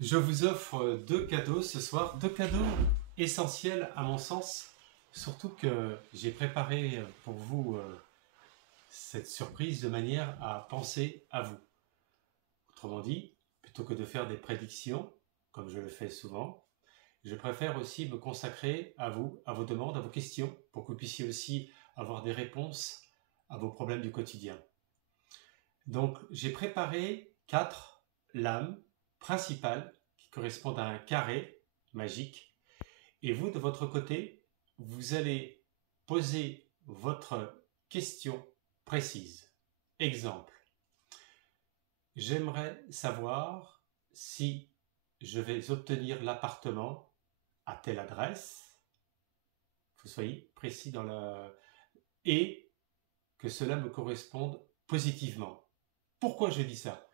Je vous offre deux cadeaux ce soir, deux cadeaux essentiels à mon sens, surtout que j'ai préparé pour vous cette surprise de manière à penser à vous. Autrement dit, plutôt que de faire des prédictions, comme je le fais souvent, je préfère aussi me consacrer à vous, à vos demandes, à vos questions, pour que vous puissiez aussi avoir des réponses à vos problèmes du quotidien. Donc, j'ai préparé 4 lames principales qui correspondent à un carré magique. Et vous, de votre côté, vous allez poser votre question précise. Exemple, j'aimerais savoir si je vais obtenir l'appartement à telle adresse. Vous soyez précis dans la... et que cela me corresponde positivement. Pourquoi je dis ça?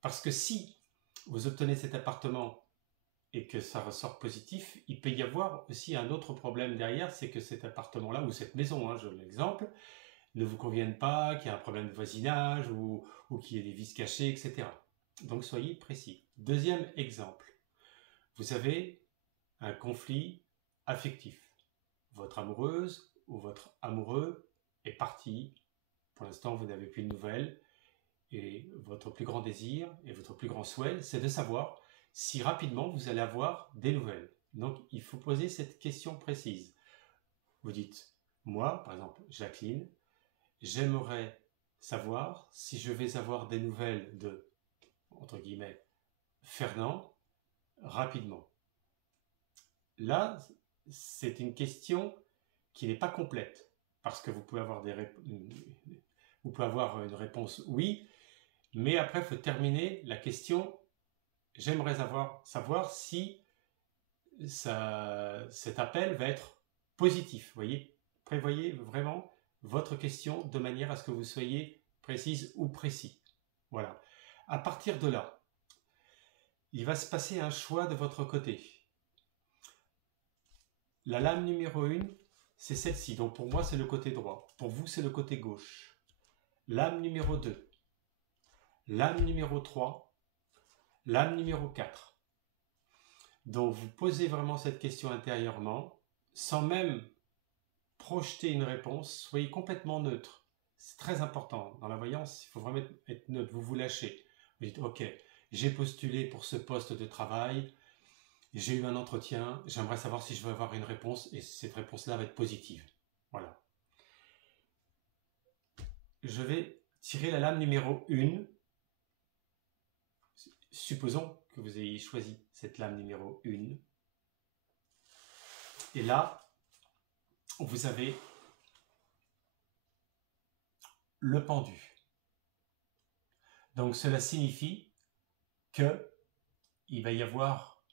Parce que si vous obtenez cet appartement et que ça ressort positif, il peut y avoir aussi un autre problème derrière, c'est que cet appartement-là, ou cette maison, je donne l'exemple, ne vous convienne pas, qu'il y a un problème de voisinage, ou qu'il y ait des vices cachés, etc. Donc soyez précis. Deuxième exemple, vous avez un conflit affectif. Votre amoureuse ou votre amoureux est parti. Pour l'instant, vous n'avez plus de nouvelles. Et votre plus grand désir et votre plus grand souhait, c'est de savoir si rapidement vous allez avoir des nouvelles. Donc, il faut poser cette question précise. Vous dites, moi, par exemple, Jacqueline, j'aimerais savoir si je vais avoir des nouvelles de, entre guillemets, Fernand, rapidement. Là, c'est une question qui n'est pas complète, parce que vous pouvez avoir vous pouvez avoir une réponse oui, mais après, il faut terminer la question. J'aimerais savoir si cet appel va être positif. Vous voyez, prévoyez vraiment votre question de manière à ce que vous soyez précise ou précis. Voilà. À partir de là, il va se passer un choix de votre côté. La lame numéro 1, c'est celle-ci. Donc pour moi, c'est le côté droit. Pour vous, c'est le côté gauche. Lame numéro 2. Lame numéro 3, lame numéro 4. Donc vous posez vraiment cette question intérieurement, sans même projeter une réponse, soyez complètement neutre. C'est très important. Dans la voyance, il faut vraiment être neutre, vous vous lâchez. Vous dites, ok, j'ai postulé pour ce poste de travail, j'ai eu un entretien, j'aimerais savoir si je vais avoir une réponse, et cette réponse-là va être positive. Voilà. Je vais tirer la lame numéro 1. Supposons que vous ayez choisi cette lame numéro 1. Et là, vous avez le pendu. Donc cela signifie que il va y avoir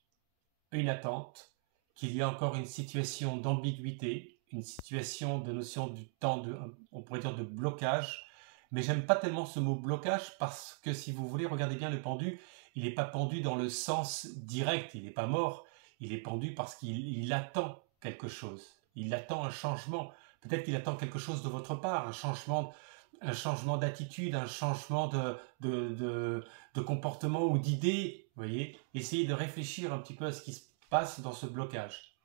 une attente, qu'il y a encore une situation d'ambiguïté, une situation de notion du temps, on pourrait dire de blocage. Mais j'aime pas tellement ce mot blocage parce que si vous voulez, regardez bien le pendu, il n'est pas pendu dans le sens direct, il n'est pas mort, il est pendu parce qu'il attend quelque chose, il attend un changement. Peut-être qu'il attend quelque chose de votre part, un changement d'attitude, un changement de comportement ou d'idée. Vous voyez, essayez de réfléchir un petit peu à ce qui se passe dans ce blocage.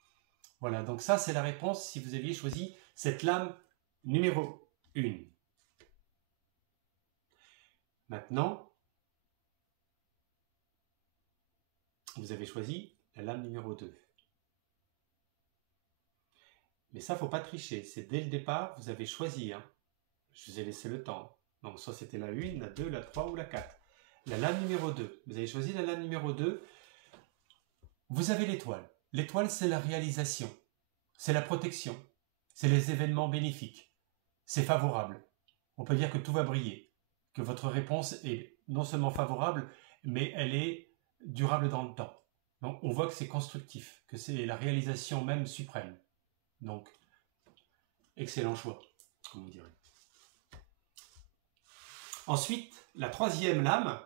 Voilà, donc ça c'est la réponse si vous aviez choisi cette lame numéro 1. Maintenant, vous avez choisi la lame numéro 2. Mais ça, faut pas tricher. C'est dès le départ, vous avez choisi. Je vous ai laissé le temps. Donc, soit c'était la 1, la 2, la 3 ou la 4. La lame numéro 2. Vous avez choisi la lame numéro 2. Vous avez l'étoile. L'étoile, c'est la réalisation. C'est la protection. C'est les événements bénéfiques. C'est favorable. On peut dire que tout va briller. Que votre réponse est non seulement favorable, mais elle est durable dans le temps. Donc, on voit que c'est constructif, que c'est la réalisation même suprême. Donc, excellent choix, comme on dirait. Ensuite, la troisième lame,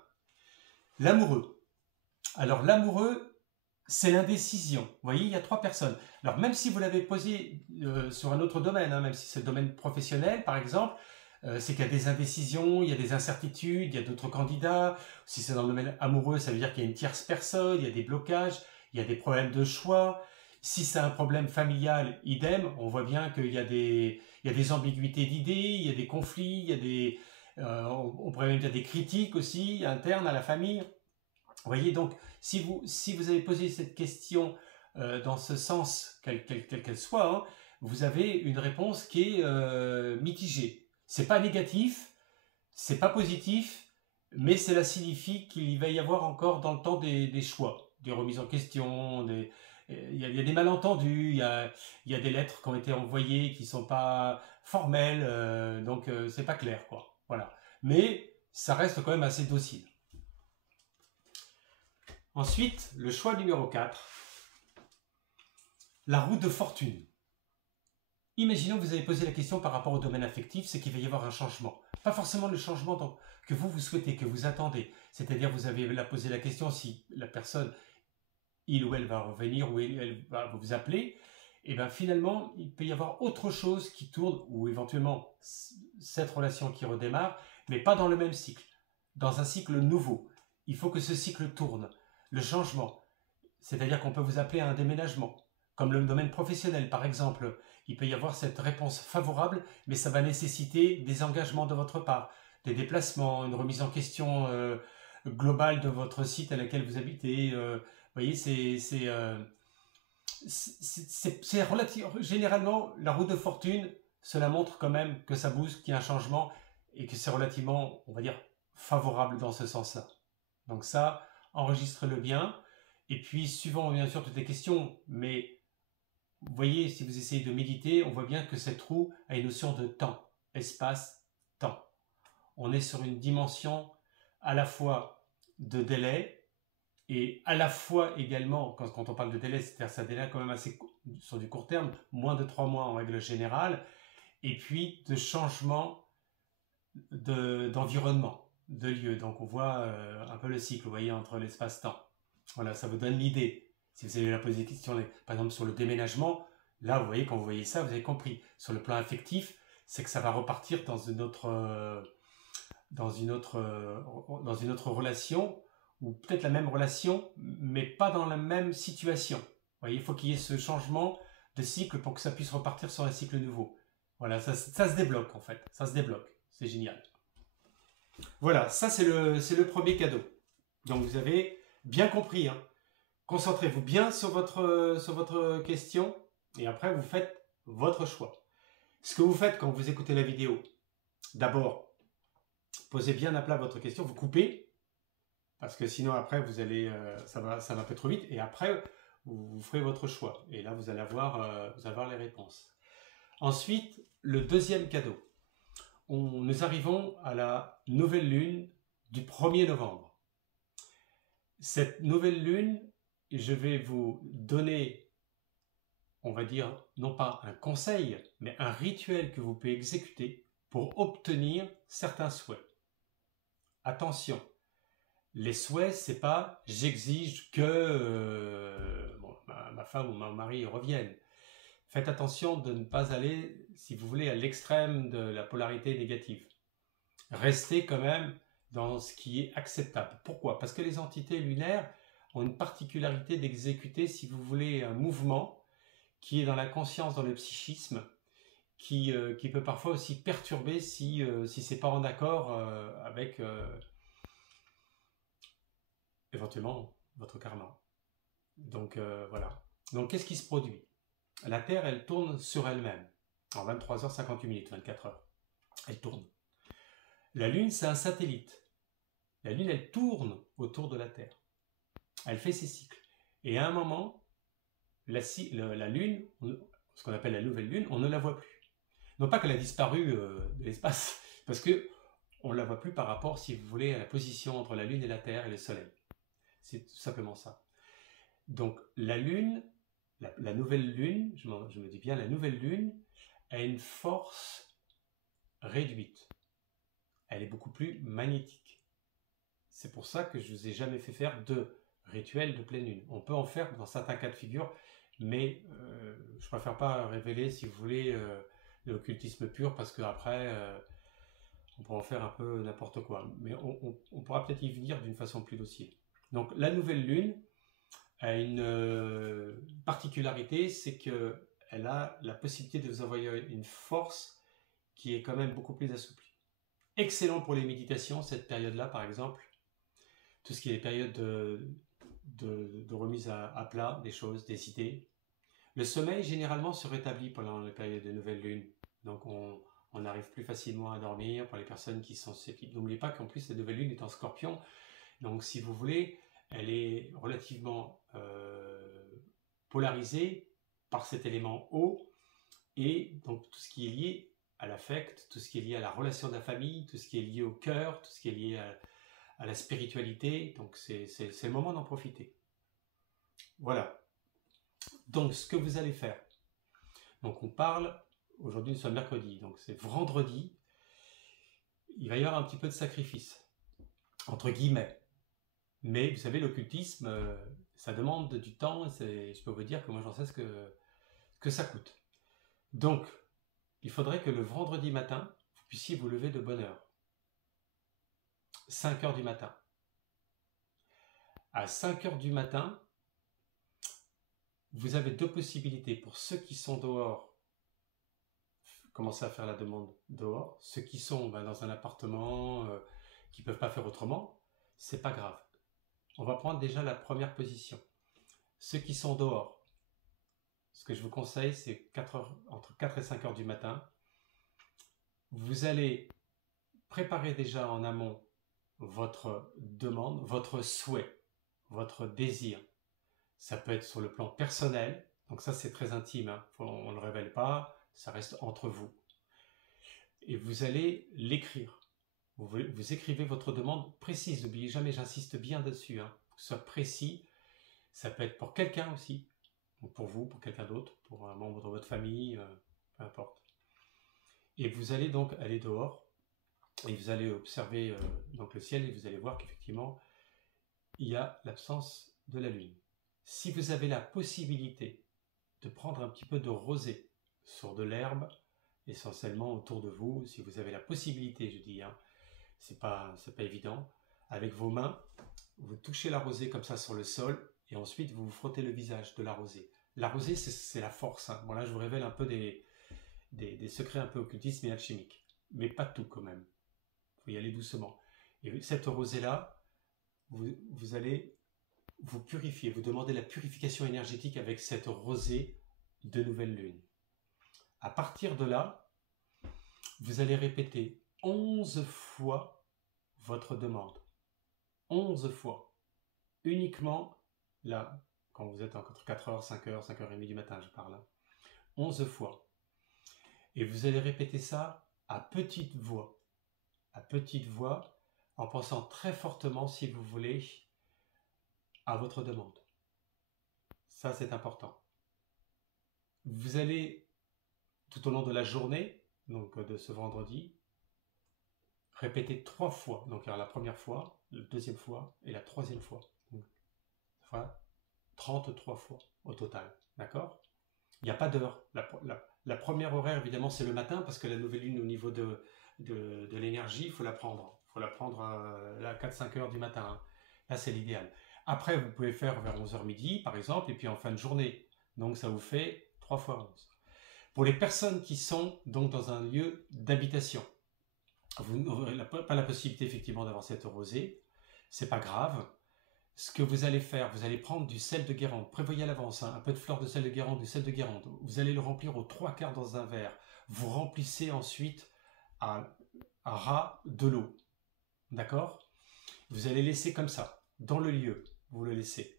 l'amoureux. Alors, l'amoureux, c'est l'indécision. Vous voyez, il y a 3 personnes. Alors, même si vous l'avez posé sur un autre domaine, même si c'est le domaine professionnel, par exemple, c'est qu'il y a des indécisions, il y a des incertitudes, il y a d'autres candidats. Si c'est dans le domaine amoureux, ça veut dire qu'il y a une tierce personne, il y a des blocages, il y a des problèmes de choix. Si c'est un problème familial, idem, on voit bien qu'il y a des ambiguïtés d'idées, il y a des conflits, il y a on pourrait même dire des critiques aussi internes à la famille. Vous voyez, donc, si vous avez posé cette question dans ce sens, quelle qu'elle soit, hein, vous avez une réponse qui est mitigée. C'est pas négatif, c'est pas positif, mais cela signifie qu'il va y avoir encore dans le temps des choix, des remises en question, il y a des malentendus, il y a des lettres qui ont été envoyées qui sont pas formelles, donc c'est pas clair, quoi. Voilà. Mais ça reste quand même assez docile. Ensuite, le choix numéro 4, la roue de fortune. Imaginons que vous avez posé la question par rapport au domaine affectif, c'est qu'il va y avoir un changement. Pas forcément le changement que vous souhaitez, que vous attendez. C'est-à-dire vous avez posé la question si la personne, il ou elle va revenir ou elle va vous appeler. Et bien finalement, il peut y avoir autre chose qui tourne, ou éventuellement cette relation qui redémarre, mais pas dans le même cycle, dans un cycle nouveau. Il faut que ce cycle tourne. Le changement, c'est-à-dire qu'on peut vous appeler à un déménagement, comme le domaine professionnel par exemple. Il peut y avoir cette réponse favorable, mais ça va nécessiter des engagements de votre part, des déplacements, une remise en question globale de votre site à laquelle vous habitez. Vous voyez, c'est relatif. Généralement, la roue de fortune, cela montre quand même que ça bouge, qu'il y a un changement et que c'est relativement, on va dire, favorable dans ce sens-là. Donc ça, enregistre-le bien. Et puis, suivant bien sûr toutes les questions, mais vous voyez, si vous essayez de méditer, on voit bien que cette roue a une notion de temps, espace, temps. On est sur une dimension à la fois de délai et à la fois également, quand on parle de délai, c'est-à-dire ça délai quand même assez sur du court terme, moins de 3 mois en règle générale, et puis de changement d'environnement, de lieu. Donc on voit un peu le cycle, vous voyez, entre l'espace-temps. Voilà, ça vous donne l'idée. Si vous avez la posé des questions, par exemple sur le déménagement, là vous voyez, quand vous voyez ça, vous avez compris. Sur le plan affectif, c'est que ça va repartir dans une autre relation, ou peut-être la même relation, mais pas dans la même situation. Vous voyez, il faut qu'il y ait ce changement de cycle pour que ça puisse repartir sur un cycle nouveau. Voilà, ça se débloque en fait, ça se débloque, c'est génial. Voilà, ça c'est le premier cadeau. Donc vous avez bien compris, hein. Concentrez-vous bien sur votre question et après vous faites votre choix. Ce que vous faites quand vous écoutez la vidéo, d'abord, posez bien à plat votre question, vous coupez, parce que sinon après vous allez, ça va un peu trop vite, et après vous ferez votre choix. Et là vous allez avoir les réponses. Ensuite, le deuxième cadeau. Nous arrivons à la nouvelle lune du 1er novembre. Cette nouvelle lune, je vais vous donner, on va dire, non pas un conseil, mais un rituel que vous pouvez exécuter pour obtenir certains souhaits. Attention, les souhaits, c'est pas j'exige que ma femme ou mon mari reviennent. Faites attention de ne pas aller, si vous voulez, à l'extrême de la polarité négative. Restez quand même dans ce qui est acceptable. Pourquoi? Parce que les entités lunaires ont une particularité d'exécuter, si vous voulez, un mouvement qui est dans la conscience, dans le psychisme, qui peut parfois aussi perturber si c'est pas en accord avec éventuellement votre karma. Donc voilà. Donc qu'est-ce qui se produit? La Terre, elle tourne sur elle-même en 23h58, 24 heures. Elle tourne. La Lune, c'est un satellite. La Lune, elle tourne autour de la Terre. Elle fait ses cycles. Et à un moment, la Lune, ce qu'on appelle la nouvelle Lune, on ne la voit plus. Non pas qu'elle a disparu de l'espace, parce que on ne la voit plus par rapport, si vous voulez, à la position entre la Lune et la Terre et le Soleil. C'est tout simplement ça. Donc la Lune, la nouvelle Lune, je me dis bien, la nouvelle Lune a une force réduite. Elle est beaucoup plus magnétique. C'est pour ça que je ne vous ai jamais fait faire de rituel de pleine lune. On peut en faire dans certains cas de figure, mais je préfère pas révéler, si vous voulez, l'occultisme pur, parce que après, on pourra en faire un peu n'importe quoi. Mais on pourra peut-être y venir d'une façon plus docile. Donc la nouvelle lune a une particularité, c'est qu'elle a la possibilité de vous envoyer une force qui est quand même beaucoup plus assouplie. Excellent pour les méditations, cette période-là par exemple. Tout ce qui est période de remise à plat des choses, des idées. Le sommeil généralement se rétablit pendant les périodes de nouvelle lune. Donc on arrive plus facilement à dormir pour les personnes qui sont susceptibles. N'oubliez pas qu'en plus la nouvelle lune est en Scorpion. Donc si vous voulez, elle est relativement polarisée par cet élément eau, et donc tout ce qui est lié à l'affect, tout ce qui est lié à la relation de la famille, tout ce qui est lié au cœur, tout ce qui est lié à la spiritualité. Donc c'est le moment d'en profiter. Voilà. Donc ce que vous allez faire. Donc on parle, aujourd'hui nous sommes mercredi, donc c'est vendredi. Il va y avoir un petit peu de sacrifice, entre guillemets. Mais vous savez, l'occultisme, ça demande du temps, et je peux vous dire que moi j'en sais ce que ça coûte. Donc, il faudrait que le vendredi matin, vous puissiez vous lever de bonne heure. 5 heures du matin. À 5 heures du matin, vous avez deux possibilités. Pour ceux qui sont dehors, commencez à faire la demande dehors. Ceux qui sont dans un appartement, qui ne peuvent pas faire autrement, c'est pas grave. On va prendre déjà la première position. Ceux qui sont dehors, ce que je vous conseille, c'est entre 4 et 5 heures du matin. Vous allez préparer déjà en amont votre demande, votre souhait, votre désir. Ça peut être sur le plan personnel, donc ça c'est très intime, hein. On ne le révèle pas, ça reste entre vous. Et vous allez l'écrire. Vous écrivez votre demande précise, n'oubliez jamais, j'insiste bien dessus, hein, que ce soit précis. Ça peut être pour quelqu'un aussi, pour vous, pour quelqu'un d'autre, pour un membre de votre famille, peu importe. Et vous allez donc aller dehors, et vous allez observer donc le ciel, et vous allez voir qu'effectivement, il y a l'absence de la lune. Si vous avez la possibilité de prendre un petit peu de rosée sur de l'herbe, essentiellement autour de vous, si vous avez la possibilité, je dis, hein, c'est pas évident, avec vos mains, vous touchez la rosée comme ça sur le sol, et ensuite vous vous frottez le visage de la rosée. La rosée, c'est la force, hein. Bon, là, je vous révèle un peu des secrets un peu occultistes et alchimiques, mais pas tout quand même. Il faut y aller doucement. Et cette rosée-là, vous allez vous purifier, vous demandez la purification énergétique avec cette rosée de nouvelle lune. À partir de là, vous allez répéter 11 fois votre demande. 11 fois. Uniquement là, quand vous êtes entre 4h, 5h, 5h30 du matin, je parle. 11 fois. Et vous allez répéter ça à petite voix. À petite voix, en pensant très fortement, si vous voulez, à votre demande. Ça, c'est important. Vous allez, tout au long de la journée, donc de ce vendredi, répéter 3 fois. Donc la première fois, la deuxième fois et la troisième fois. Donc, voilà, 33 fois au total. D'accord ? Il n'y a pas d'heure. La première horaire, évidemment, c'est le matin, parce que la nouvelle lune, au niveau de l'énergie, il faut la prendre. Il faut la prendre à 4-5 heures du matin. Hein. Là, c'est l'idéal. Après, vous pouvez faire vers 11h midi, par exemple, et puis en fin de journée. Donc, ça vous fait 3 fois 11. Pour les personnes qui sont donc dans un lieu d'habitation, vous n'aurez pas la possibilité, effectivement, d'avoir cette rosée. C'est pas grave. Ce que vous allez faire, vous allez prendre du sel de Guérande, prévoyez à l'avance, hein, un peu de fleur de sel de Guérande, du sel de Guérande. Vous allez le remplir aux 3/4 dans un verre. Vous remplissez ensuite à ras de l'eau. D'accord ? Vous allez laisser comme ça, dans le lieu, vous le laissez.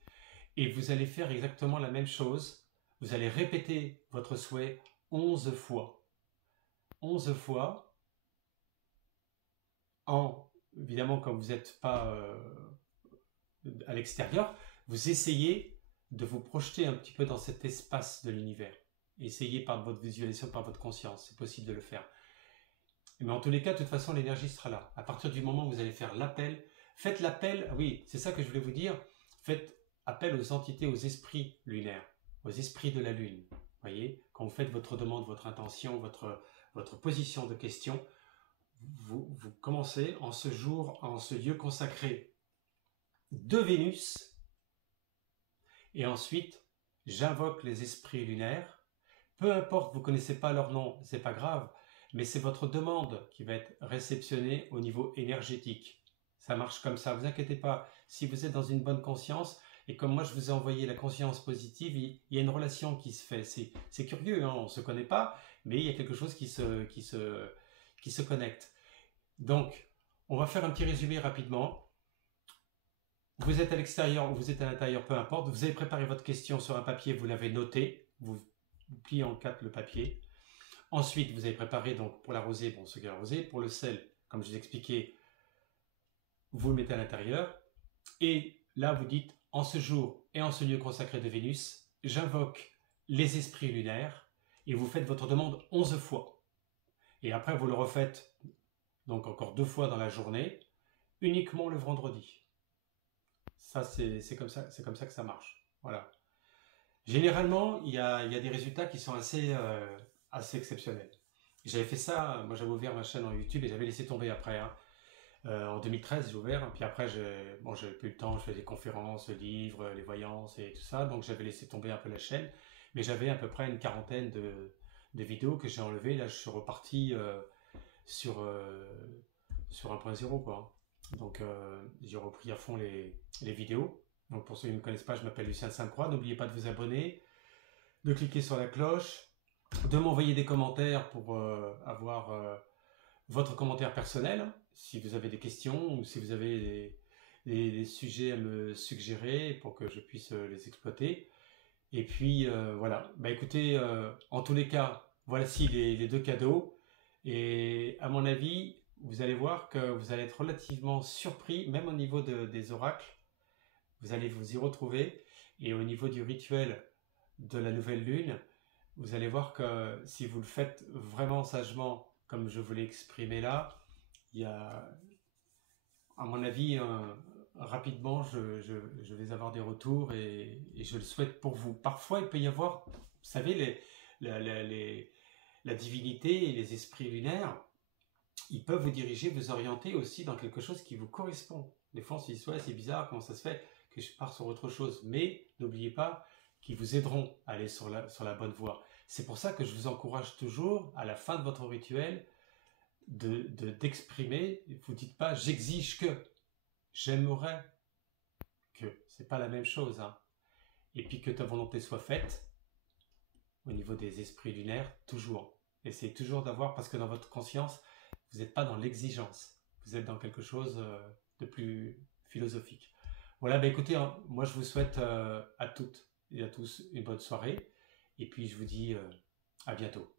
Et vous allez faire exactement la même chose. Vous allez répéter votre souhait 11 fois. 11 fois, évidemment, quand vous n'êtes pas à l'extérieur, vous essayez de vous projeter un petit peu dans cet espace de l'univers. Essayez par votre visualisation, par votre conscience, c'est possible de le faire. Mais en tous les cas, de toute façon, l'énergie sera là. À partir du moment où vous allez faire l'appel, faites l'appel, oui, c'est ça que je voulais vous dire, faites appel aux entités, aux esprits lunaires, aux esprits de la Lune. Voyez, quand vous faites votre demande, votre intention, votre position de question, vous commencez en ce jour, en ce lieu consacré de Vénus, et ensuite j'invoque les esprits lunaires. Peu importe, vous ne connaissez pas leur nom, c'est pas grave, mais c'est votre demande qui va être réceptionnée au niveau énergétique. Ça marche comme ça, vous inquiétez pas. Si vous êtes dans une bonne conscience, et comme moi je vous ai envoyé la conscience positive, il y a une relation qui se fait. C'est curieux, hein, on ne se connaît pas, mais il y a quelque chose qui se connecte. Donc, on va faire un petit résumé rapidement. Vous êtes à l'extérieur ou vous êtes à l'intérieur, peu importe. Vous avez préparé votre question sur un papier, vous l'avez noté. Vous pliez en 4 le papier. Ensuite, vous avez préparé donc pour la rosée, bon, ce qu'est la rosée. Pour le sel, comme je vous ai expliqué, vous le mettez à l'intérieur. Et là, vous dites, en ce jour et en ce lieu consacré de Vénus, j'invoque les esprits lunaires et vous faites votre demande 11 fois. Et après, vous le refaites donc encore 2 fois dans la journée, uniquement le vendredi. Ça, c'est comme ça que ça marche. Voilà. Généralement, il y a des résultats qui sont assez exceptionnels. J'avais fait ça, moi j'avais ouvert ma chaîne en YouTube et j'avais laissé tomber après. Hein. En 2013, j'ai ouvert, puis après, j'avais plus le temps, je faisais des conférences, livres, les voyances et tout ça, donc j'avais laissé tomber un peu la chaîne, mais j'avais à peu près une quarantaine de vidéos que j'ai enlevées. Là, je suis reparti sur 1.0, quoi. Donc, j'ai repris à fond les vidéos. Donc, pour ceux qui ne me connaissent pas, je m'appelle Lucien Sainte-Croix. N'oubliez pas de vous abonner, de cliquer sur la cloche, de m'envoyer des commentaires pour avoir votre commentaire personnel, si vous avez des questions ou si vous avez des sujets à me suggérer pour que je puisse les exploiter. Et puis, voilà. Bah, écoutez, en tous les cas, voici les 2 cadeaux. Et à mon avis, vous allez voir que vous allez être relativement surpris, même au niveau des oracles. Vous allez vous y retrouver. Et au niveau du rituel de la nouvelle lune, vous allez voir que si vous le faites vraiment sagement, comme je vous l'ai exprimé là, il y a, à mon avis, rapidement, je vais avoir des retours et je le souhaite pour vous. Parfois, il peut y avoir, vous savez, la divinité et les esprits lunaires, ils peuvent vous diriger, vous orienter aussi dans quelque chose qui vous correspond. Des fois, on se dit, ouais, c'est bizarre, comment ça se fait que je pars sur autre chose. Mais n'oubliez pas qu'ils vous aideront à aller sur la bonne voie. C'est pour ça que je vous encourage toujours, à la fin de votre rituel, d'exprimer. Vous ne dites pas, j'exige que, j'aimerais que. C'est pas la même chose. Hein. Et puis que ta volonté soit faite, au niveau des esprits lunaires, toujours. Essayez toujours d'avoir, parce que dans votre conscience, vous n'êtes pas dans l'exigence, vous êtes dans quelque chose de plus philosophique. Voilà, bah écoutez, hein, moi je vous souhaite à toutes et à tous une bonne soirée, et puis je vous dis à bientôt.